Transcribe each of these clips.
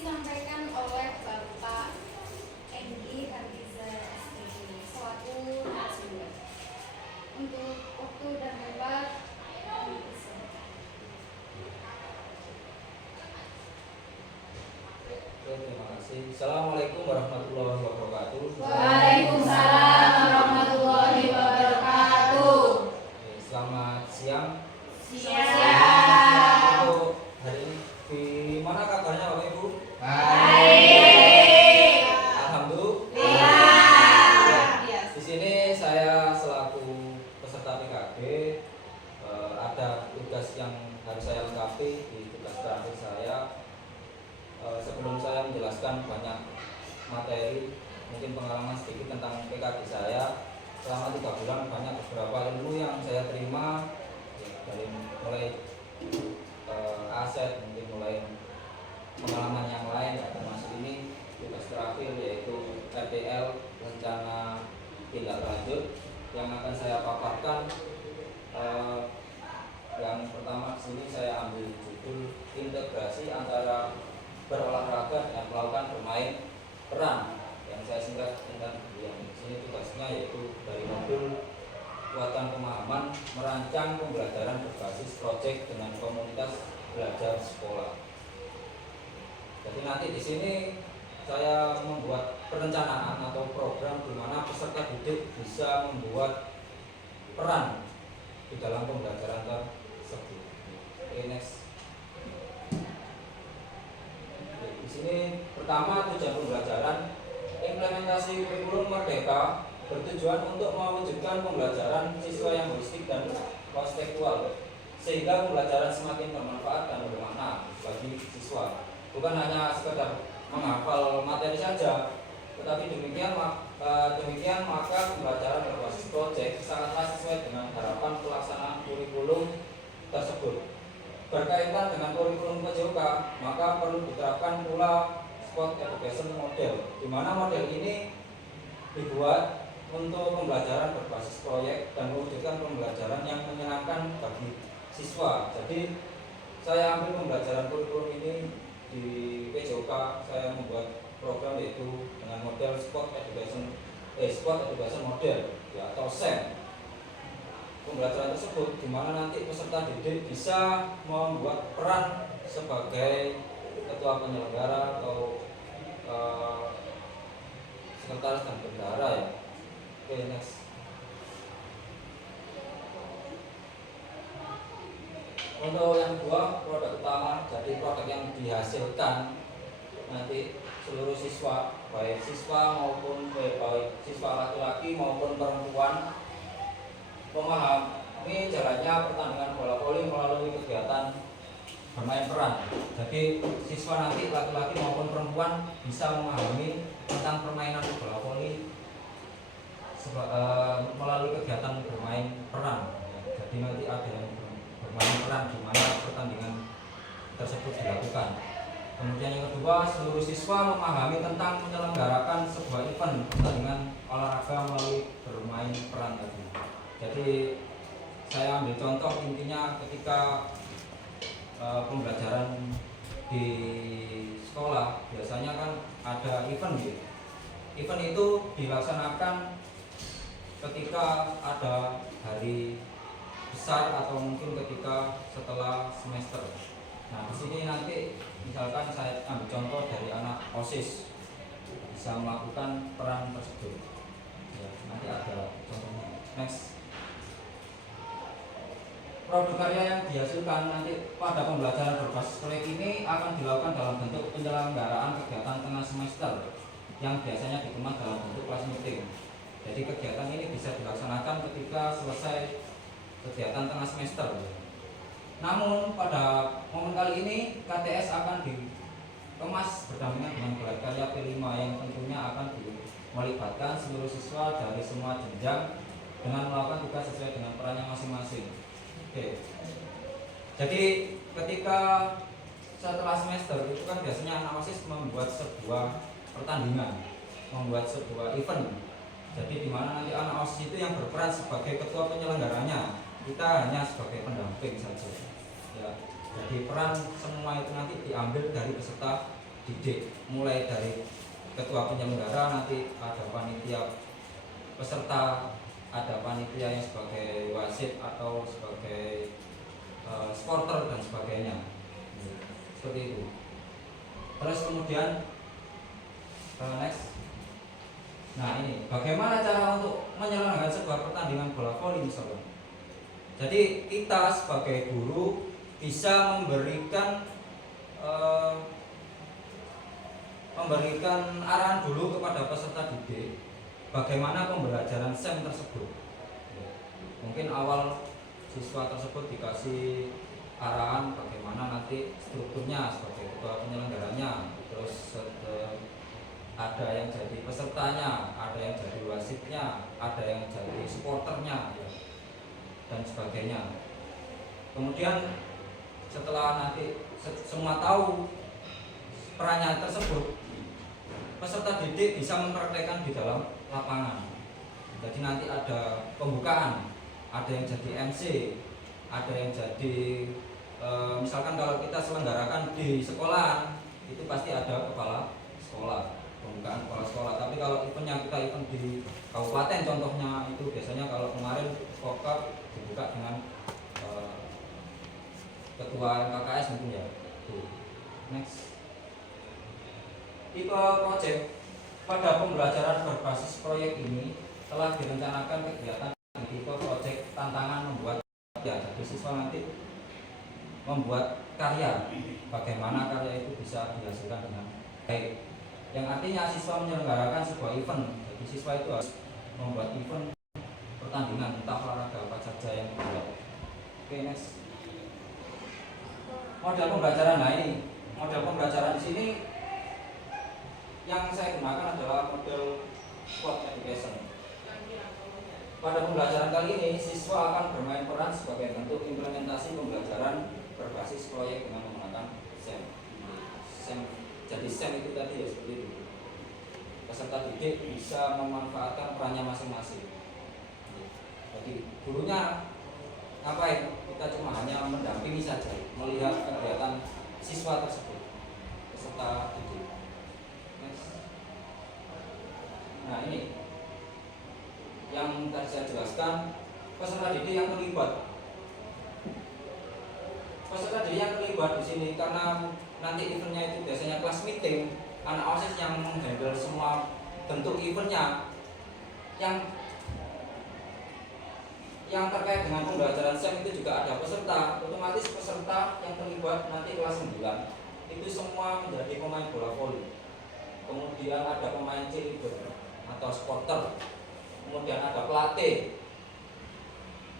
disampaikan oleh Bapak Enggi Hargiza SPG selaku narasumber. Untuk waktu dan tempat kami persilakan. Terima kasih. Assalamualaikum warahmatullahi wabarakatuh. Waalaikumsalam warahmatullahi wabarakatuh. Selamat siang. Siang. Untuk hari ini gimana kabarnya Bapak Ibu? Baik. Alhamdulillah. Di sini saya selaku peserta PKB ada tugas yang harus saya lengkapi di tugas terakhir saya. Sebelum saya menjelaskan banyak materi, mungkin pengalaman sedikit tentang PKB saya selama 3 bulan, banyak beberapa ilmu yang saya terima dari mulai aset, mungkin mulai pengalaman yang lain, ya, termasuk ini tugas terakhir yaitu RTL, rencana tindak lanjut yang akan saya paparkan. Yang pertama di sini saya ambil judul integrasi antara berolahraga dan melakukan bermain peran, yang saya singkat dengan yang di sini tugasnya yaitu dari modul kuatan pemahaman merancang pembelajaran berbasis proyek dengan komunitas belajar sekolah. Jadi nanti di sini saya membuat perencanaan atau program di mana peserta didik bisa membuat peran di dalam pembelajaran tersebut. Oke, next. Di sini pertama, tujuan pembelajaran. Implementasi kurikulum merdeka bertujuan untuk mewujudkan pembelajaran siswa yang holistik dan kontekstual sehingga pembelajaran semakin bermanfaat dan bermakna bagi siswa. Bukan hanya sekedar menghafal materi saja, tetapi demikian maka pembelajaran berbasis proyek sangatlah sesuai dengan harapan pelaksanaan kurikulum tersebut. Berkaitan dengan kurikulum PJOK, maka perlu diterapkan pula sport education model, di mana model ini dibuat untuk pembelajaran berbasis proyek dan mewujudkan pembelajaran yang menyenangkan bagi siswa. Jadi saya ambil pembelajaran kurikulum ini di PJOK, saya membuat program yaitu dengan model sport education model, ya, atau SEM. Pembelajaran tersebut di mana nanti peserta didik bisa membuat peran sebagai ketua penyelenggara atau sekretaris dan bendahara, ya. Oke, next. Untuk yang kedua, produk utama, jadi produk yang dihasilkan nanti seluruh siswa, baik siswa maupun baik siswa laki-laki maupun perempuan, memahami jalannya pertandingan bola voli melalui kegiatan bermain peran. Jadi siswa nanti laki-laki maupun perempuan bisa memahami tentang permainan bola voli melalui kegiatan bermain peran. Jadi nanti ada yang bermain peran di mana pertandingan tersebut dilakukan. Kemudian yang kedua, seluruh siswa memahami tentang menyelenggarakan sebuah event pertandingan olahraga melalui bermain peran tadi. Jadi saya ambil contoh intinya ketika pembelajaran di sekolah biasanya kan ada event gitu. Event itu dilaksanakan ketika ada hari besar atau mungkin ketika setelah semester. Nah, di sini nanti misalkan saya ambil contoh dari anak OSIS bisa melakukan peran tersebut. Ya, nanti ada contohnya. Next. Produk karya yang dihasilkan nanti pada pembelajaran berbasis proyek ini akan dilakukan dalam bentuk penyelenggaraan kegiatan tengah semester yang biasanya dikemas dalam bentuk kelas meeting. Jadi kegiatan ini bisa dilaksanakan ketika selesai kegiatan tengah semester. Namun pada momen kali ini KTS akan dikemas berdampingan dengan gelar karya P5 yang tentunya akan melibatkan seluruh siswa dari semua jenjang dengan melakukan tugas sesuai dengan perannya masing-masing. Oke. Jadi ketika setelah semester itu kan biasanya anak OSIS membuat sebuah pertandingan, membuat sebuah event. Jadi di mana nanti anak OSIS itu yang berperan sebagai ketua penyelenggaranya, kita hanya sebagai pendamping saja. Ya, jadi peran semua itu nanti diambil dari peserta didik, mulai dari ketua penyelenggara, nanti ada panitia peserta, ada panitia yang sebagai wasit atau sebagai supporter dan sebagainya, seperti itu. Terus kemudian next. Nah ini bagaimana cara untuk menyelenggarakan sebuah pertandingan bola voli misalnya. Jadi kita sebagai guru bisa memberikan arahan dulu kepada peserta didik bagaimana pembelajaran SEM tersebut. Mungkin awal siswa tersebut dikasih arahan bagaimana nanti strukturnya sebagai ketua penyelenggaranya, terus ada yang jadi pesertanya, ada yang jadi wasitnya, ada yang jadi supporternya, ya, dan sebagainya. Kemudian setelah nanti semua tahu perannya tersebut, peserta didik bisa mempraktekkan di dalam lapangan. Jadi nanti ada pembukaan, ada yang jadi MC, ada yang jadi misalkan kalau kita selenggarakan di sekolah, itu pasti ada kepala sekolah, pembukaan kepala sekolah. Tapi kalau eventnya kita event di kabupaten contohnya, itu biasanya kalau kemarin Kokap dibuka dengan ketua MKKS mungkin ya. Next. Tipe project. Pada pembelajaran berbasis proyek ini telah direncanakan kegiatan tipe project tantangan membuat ya, jadi siswa nanti membuat karya, bagaimana karya itu bisa dihasilkan dengan baik, yang artinya siswa menyelenggarakan sebuah event. Jadi siswa itu harus membuat event pertandingan entah olahraga apa saja yang dibuat. Oke, next. Model pembelajaran. Nah ini model pembelajaran di sini yang saya gunakan adalah model sport education. Pada pembelajaran kali ini, siswa akan bermain peran sebagai bentuk implementasi pembelajaran berbasis proyek dengan menggunakan SEM. Jadi SEM itu tadi ya seperti itu. Peserta didik bisa memanfaatkan perannya masing-masing. Jadi gurunya ngapain? Kita cuma hanya mendampingi saja, melihat kegiatan siswa tersebut, peserta didik. Nah ini yang tadi saya jelaskan, peserta didik yang terlibat. Peserta didik yang terlibat di sini karena nanti eventnya itu biasanya kelas meeting, anak OSIS yang menghandle semua bentuk eventnya, yang terkait dengan pembelajaran SEM itu juga ada peserta. Otomatis peserta yang terlibat nanti kelas 9 itu semua menjadi pemain bola voli. Kemudian ada pemain cheerleader atau supporter, kemudian ada pelatih,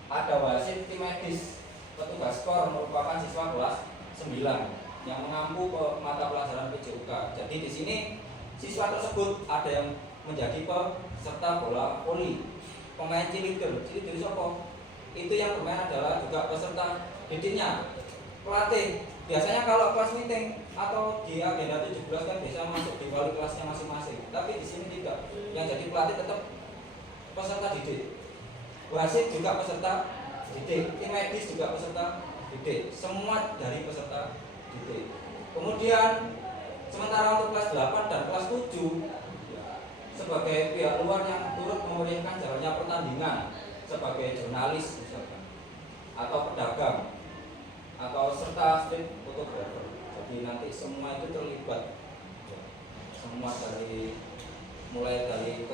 ada wasit, tim medis, petugas skor merupakan siswa kelas 9 yang mengampu ke mata pelajaran PJUK. Jadi di sini siswa tersebut ada yang menjadi peserta bola voli, pemain cheerleader. Cheerleader siapa? Itu yang bermain adalah juga peserta didiknya, pelatih. Biasanya kalau kelas meeting atau di agenda 17 kan bisa masuk di wali kelasnya masing-masing. Tapi di sini tidak. Yang jadi pelatih tetap peserta didik. Wasit juga peserta didik, tim medis juga peserta didik. Semua dari peserta didik. Kemudian sementara untuk kelas 8 dan kelas 7 sebagai pihak luar yang turut memeriahkan jalannya pertandingan sebagai jurnalis misalkan, atau pedagang, atau serta street photographer. Jadi nanti semua itu terlibat, semua dari mulai dari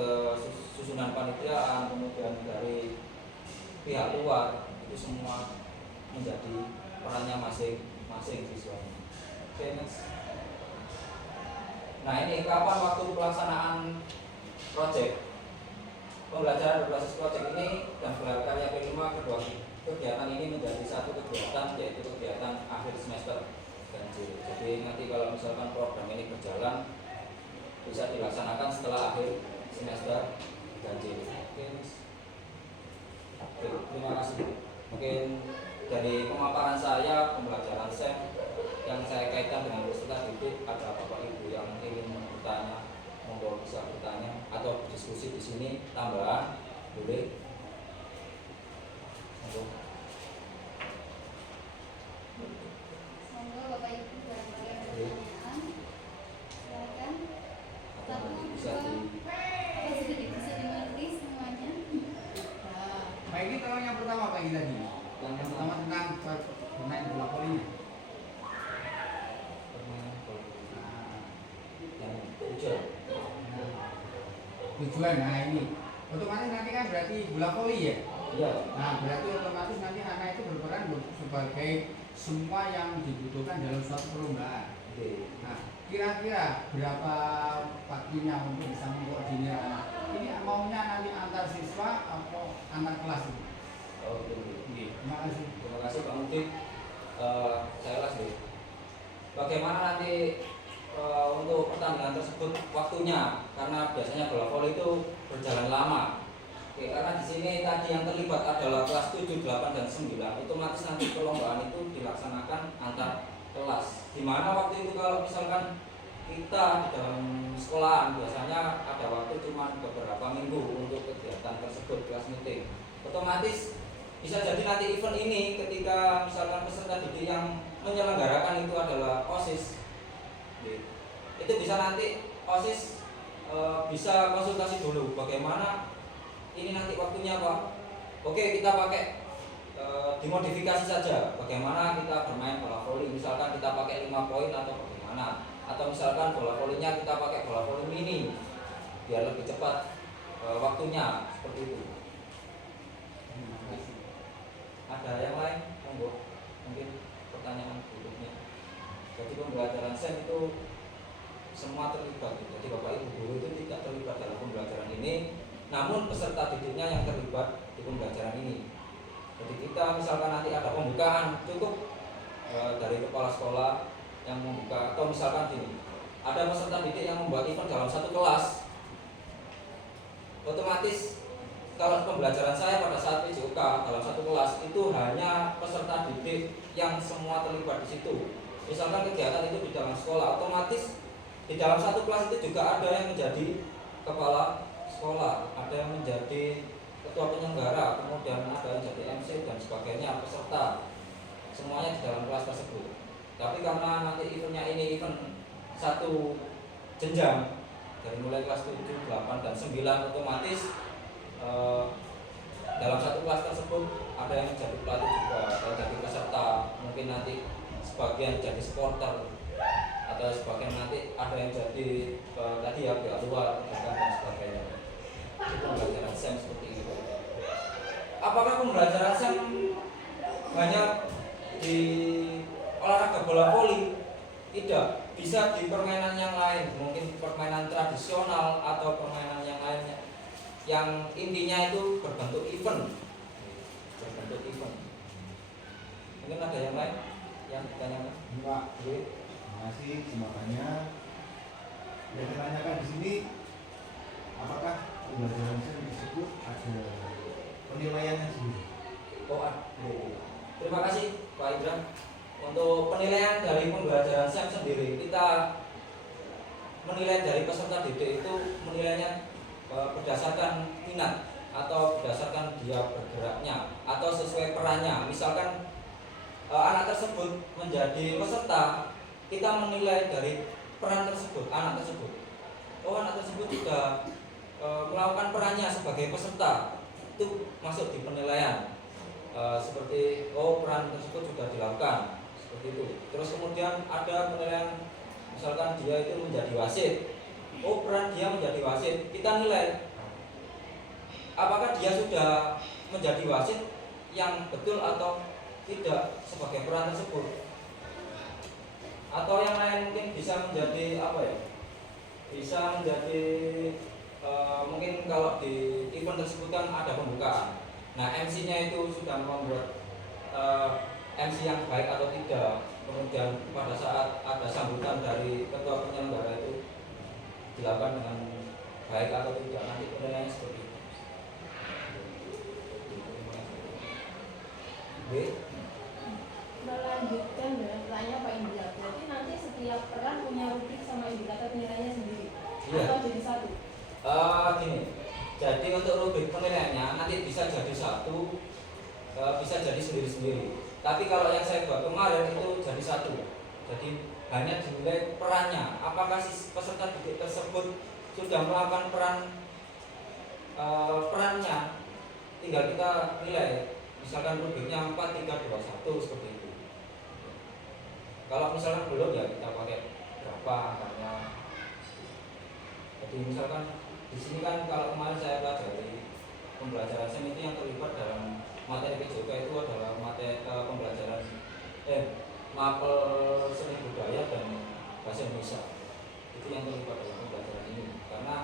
susunan panitiaan, kemudian dari pihak luar, itu semua menjadi perannya masing-masing siswanya. Oke, next. Nah ini kapan waktu pelaksanaan proyek pembelajaran berbasis proyek ini dan gelar karya kelima kedua kegiatan ini menjadi satu kegiatan, yaitu kegiatan akhir semester ganjil. Jadi nanti kalau misalkan program ini berjalan bisa dilaksanakan setelah akhir semester ganjil. Oke, terima kasih. Mungkin dari pemaparan saya pembelajaran SEM yang saya kaitkan dengan peserta didik, ada bapak ibu yang ingin bertanya, monggo bisa bertanya atau berdiskusi di sini, tambahan boleh. Monggo Bapak Ibu barangkali ada pertanyaan. tujuan. Nah ini otomatis nanti kan berarti bola voli ya. Iya. Nah berarti otomatis nanti anak itu berperan sebagai semua yang dibutuhkan dalam suatu perlombaan. Oke. Nah kira-kira berapa waktunya untuk bisa mengkoordinir anak? Ini maunya nanti antar siswa atau antar kelas ini? Oke. Terima kasih. Terima kasih Pak Mudik. Saya ulas nih. Bagaimana nanti untuk pertandingan tersebut waktunya? Karena biasanya bola voli itu berjalan lama. Oke, karena di sini tadi yang terlibat adalah kelas 7, 8, dan 9. Otomatis nanti perlombaan itu dilaksanakan antar kelas. Di mana waktu itu kalau misalkan kita di dalam sekolahan biasanya ada waktu cuma beberapa minggu untuk kegiatan tersebut, kelas meeting. Otomatis bisa jadi nanti event ini ketika misalkan peserta didik yang menyelenggarakan itu adalah OSIS, itu bisa nanti OSIS bisa konsultasi dulu bagaimana ini nanti waktunya Pak. Oke, kita pakai dimodifikasi saja bagaimana kita bermain bola voli, misalkan kita pakai 5 poin atau bagaimana, atau misalkan bola volinya kita pakai bola voli mini biar lebih cepat waktunya, seperti itu. Ada yang lain? Monggo, mungkin pertanyaan berikutnya. Jadi pembelajaran SEM itu semua terlibat. Jadi Bapak Ibu guru itu tidak terlibat dalam pembelajaran ini, namun peserta didiknya yang terlibat di pembelajaran ini. Jadi kita misalkan nanti ada pembukaan, cukup dari kepala sekolah yang membuka, atau misalkan gini, ada peserta didik yang membuat event dalam satu kelas, otomatis kalau pembelajaran saya pada saat PJOK dalam satu kelas itu hanya peserta didik yang semua terlibat di situ. Misalkan kegiatan itu di dalam sekolah, otomatis di dalam satu kelas itu juga ada yang menjadi kepala sekolah, ada yang menjadi ketua penyelenggara, kemudian ada yang jadi MC dan sebagainya, peserta semuanya di dalam kelas tersebut. Tapi karena nanti eventnya ini event satu jenjang dari mulai kelas 7, 8, dan 9, otomatis dalam satu kelas tersebut ada yang jadi pelatih juga, ada yang jadi peserta, mungkin nanti sebagian jadi supporter, atau sebagian nanti ada yang jadi tadi ya pihak luar dan sebagainya. Itu pembelajaran SEM seperti itu. Apakah pembelajaran SEM hanya di olahraga bola voli? Tidak, bisa di permainan yang lain, mungkin permainan tradisional atau permainan yang lainnya, yang intinya itu berbentuk event. Mungkin ada yang lain yang ditanyakan? Pak, terima kasih semuanya. Yang ditanyakan di sini, apakah pembelajaran SEM tersebut ada penilaiannya sendiri? Terima kasih Pak Ibram. Untuk penilaian dari pembelajaran SEM sendiri, kita menilai dari peserta didik itu menilainya berdasarkan minat atau berdasarkan dia bergeraknya atau sesuai perannya. Misalkan anak tersebut menjadi peserta, kita menilai dari peran tersebut, anak tersebut. Anak tersebut sudah melakukan perannya sebagai peserta, itu masuk di penilaian. Seperti peran tersebut sudah dilakukan, seperti itu. Terus kemudian ada penilaian, misalkan dia itu menjadi wasit. Peran dia menjadi wasit, kita nilai apakah dia sudah menjadi wasit yang betul atau tidak sebagai peran tersebut. Atau yang lain mungkin bisa menjadi apa ya? Bisa menjadi mungkin kalau di event tersebut kan ada pembukaan. Nah, MC-nya itu sudah membuat MC yang baik atau tidak. Kemudian pada saat ada sambutan dari ketua penyelenggara itu dilakukan dengan baik atau tidak, nanti penilaiannya seperti itu. Melanjutkan dengan pertanyaan Pak Indra, berarti nanti setiap peran punya rubrik sama indikator penilaiannya sendiri, Iya. atau jadi satu? Gini, jadi untuk rubrik penilaiannya nanti bisa jadi satu, bisa jadi sendiri-sendiri. Tapi kalau yang saya buat kemarin itu jadi satu. Jadi hanya dinilai perannya, apakah si peserta didik tersebut sudah melakukan perannya, tinggal kita nilai. Misalkan rubriknya 4, 3, 2, 1 seperti itu. Kalau misalkan belum ya kita pakai berapa angkanya. Jadi misalkan di sini kan kalau kemarin saya pelajari pembelajaran SEM itu yang terlibat dalam materi PJK itu adalah materi pembelajaran mapel seni budaya dan bahasa Indonesia. Itu yang terlibat dalam pembelajaran ini karena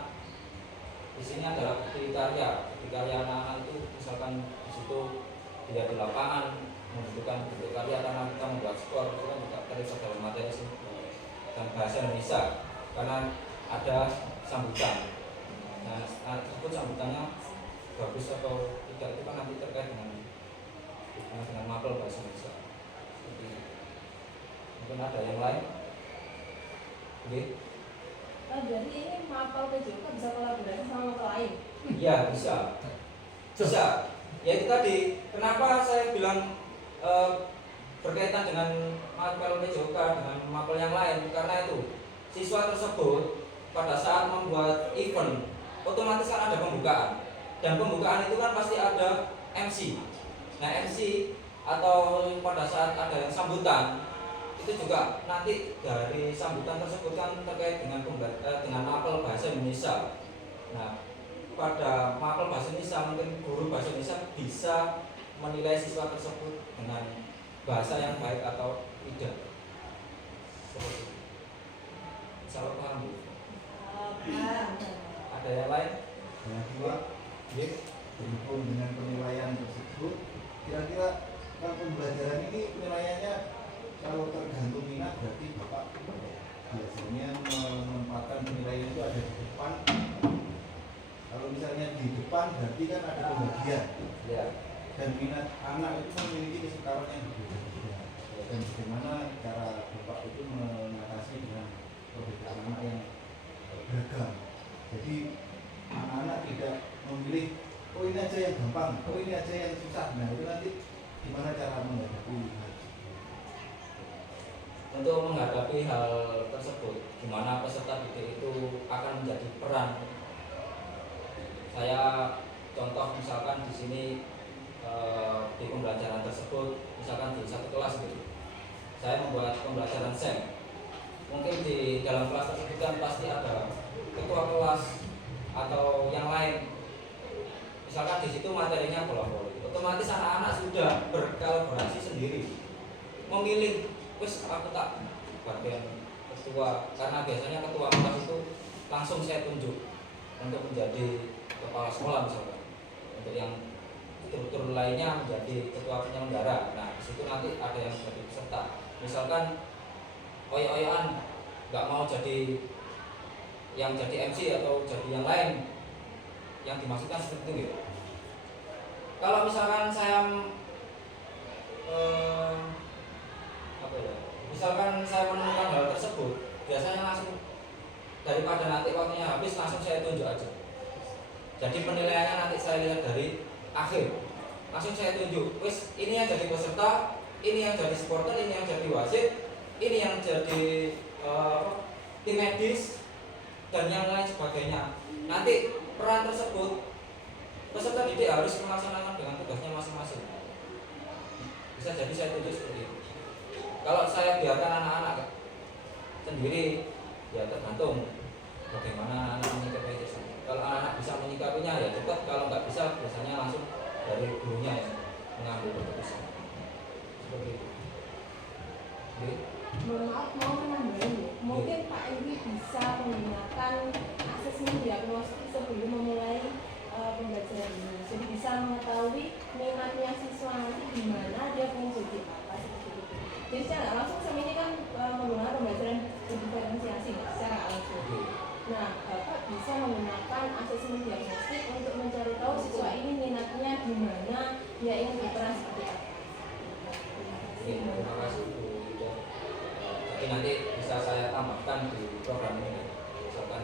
di sini adalah bukti karya anak-anak itu, misalkan di situ dia di lapangan membutuhkan bukti karya karena kita membuat skor, itu kan juga terlibat dalam materi seni dan bahasa Indonesia karena ada sambutan. Nah, tersebut sambutannya bagus atau tidak itu kan nanti terkait dengan mapel bahasa Indonesia. Jadi, mungkin ada yang lain? Oke. Jadi ini mapel PJK bisa kolaborasi sama mapel lain? Iya bisa. Bisa. Ya itu tadi. Kenapa saya bilang berkaitan dengan mapel PJK dengan mapel yang lain? Karena itu siswa tersebut pada saat membuat event otomatis kan ada pembukaan, dan pembukaan itu kan pasti ada MC. Nah MC atau pada saat ada yang sambutan itu juga nanti dari sambutan tersebut kan terkait dengan mapel bahasa Indonesia. Nah pada mapel bahasa Indonesia mungkin guru bahasa Indonesia bisa menilai siswa tersebut dengan bahasa yang baik atau tidak. Seperti itu. Salah paham Bu? Ada yang lain? Yang kedua, berhubung dengan penilaian tersebut, kira-kira kalau pembelajaran ini penilaiannya kalau tergantung minat berarti Bapak biasanya menempatkan penilaian itu ada di depan. Kalau misalnya di depan berarti kan ada pembagian. Ya. Dan minat anak itu memiliki kesukaan yang berbeda-beda. Dan bagaimana cara Bapak itu mengatasi dengan perbedaan anak yang beragam. Jadi anak-anak tidak memilih oh ini aja yang gampang, oh ini aja yang susah. Nah itu nanti gimana cara menghadapi hal tersebut? Untuk menghadapi hal tersebut, gimana peserta didik itu akan menjadi peran. Saya contoh misalkan di sini di pembelajaran tersebut, misalkan di satu kelas gitu, saya membuat pembelajaran SEM. Mungkin di dalam kelas tersebut kan pasti ada ketua kelas atau yang lain. Misalkan di situ materinya bola-voli, otomatis anak-anak sudah berkolaborasi sendiri, memilih, wes aku tak bagian ketua, karena biasanya ketua kelas itu langsung saya tunjuk untuk menjadi kepala sekolah misalkan, untuk yang struktur lainnya menjadi ketua penyelenggara. Nah di situ nanti ada yang jadi peserta, misalkan oyo-oyoan nggak mau jadi yang jadi MC atau jadi yang lain, yang dimaksudkan seperti itu gitu. Kalau misalkan saya misalkan saya menemukan hal tersebut, biasanya langsung daripada nanti waktunya habis langsung saya tunjuk aja. Jadi penilaiannya nanti saya lihat dari akhir, langsung saya tunjuk, wis ini yang jadi peserta, ini yang jadi supporter, ini yang jadi wasit, ini yang jadi tim medis dan yang lain sebagainya. Nanti peran tersebut peserta didik harus melaksanakan dengan tugasnya masing-masing. Bisa jadi saya tunjuk seperti itu. Kalau saya biarkan anak-anak sendiri, ya tergantung bagaimana anak menyikapi itu. Kalau anak-anak bisa menyikapinya ya cepat, kalau nggak bisa biasanya langsung dari gurunya yang mengambil keputusan. Seperti itu. Oke. Mohon maaf, mau menambahin ya. Mungkin Pak Eri bisa menggunakan asesmen diagnostik sebelum memulai pembelajaran ini. Jadi bisa mengetahui minatnya siswa nanti di mana dia mau jadi apa seperti itu. Jadi secara langsung ini kan menggunakan pembelajaran diferensiasi secara langsung. Nah, Bapak bisa menggunakan asesmen diagnostik untuk mencari tahu siswa ini minatnya di mana, dia ingin berperan seperti apa. Terima kasih Bu Ida. Tapi nanti bisa saya tambahkan di program ini. Misalkan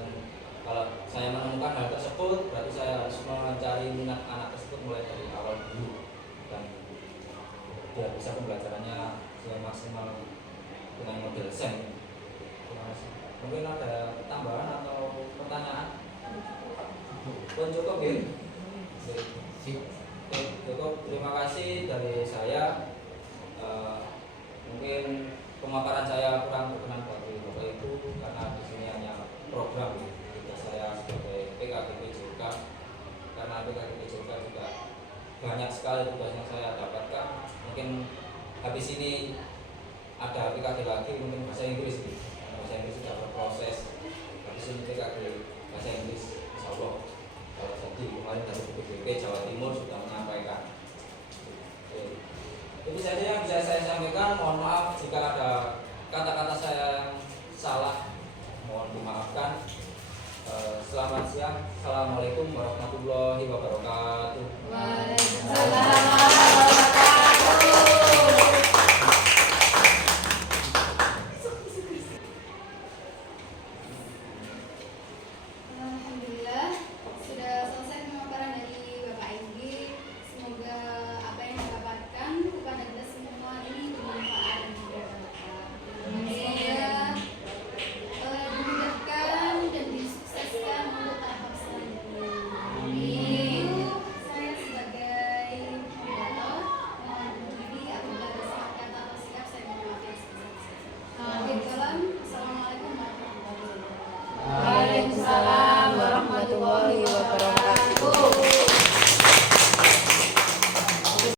kalau saya menemukan hal tersebut, berarti saya harus mencari minat anak tersebut mulai dari awal dulu dan biar bisa pembelajarannya maksimal dengan model SEM. Terima kasih. Mungkin ada tambahan atau pertanyaan? Pun cukup ya? Oke, cukup. Terima kasih dari saya. Mungkin pemaparan saya kurang berkenan bagi Bapak Ibu karena di sini hanya program. Saya sebagai PKB tugas yang saya dapatkan. Mungkin habis ini ada PKG lagi, mungkin bahasa Inggris gitu. Bahasa Inggris sudah berproses. Habis ini PKG bahasa Inggris, insya Allah. Kalau jadi kemarin dari BPDP Jawa Timur sudah menyampaikan. Itu saja yang bisa saya sampaikan. Mohon maaf jika ada kata-kata saya yang salah, mohon dimaafkan. Selamat siang. Assalamualaikum warahmatullahi wabarakatuh. Waalaikumsalam.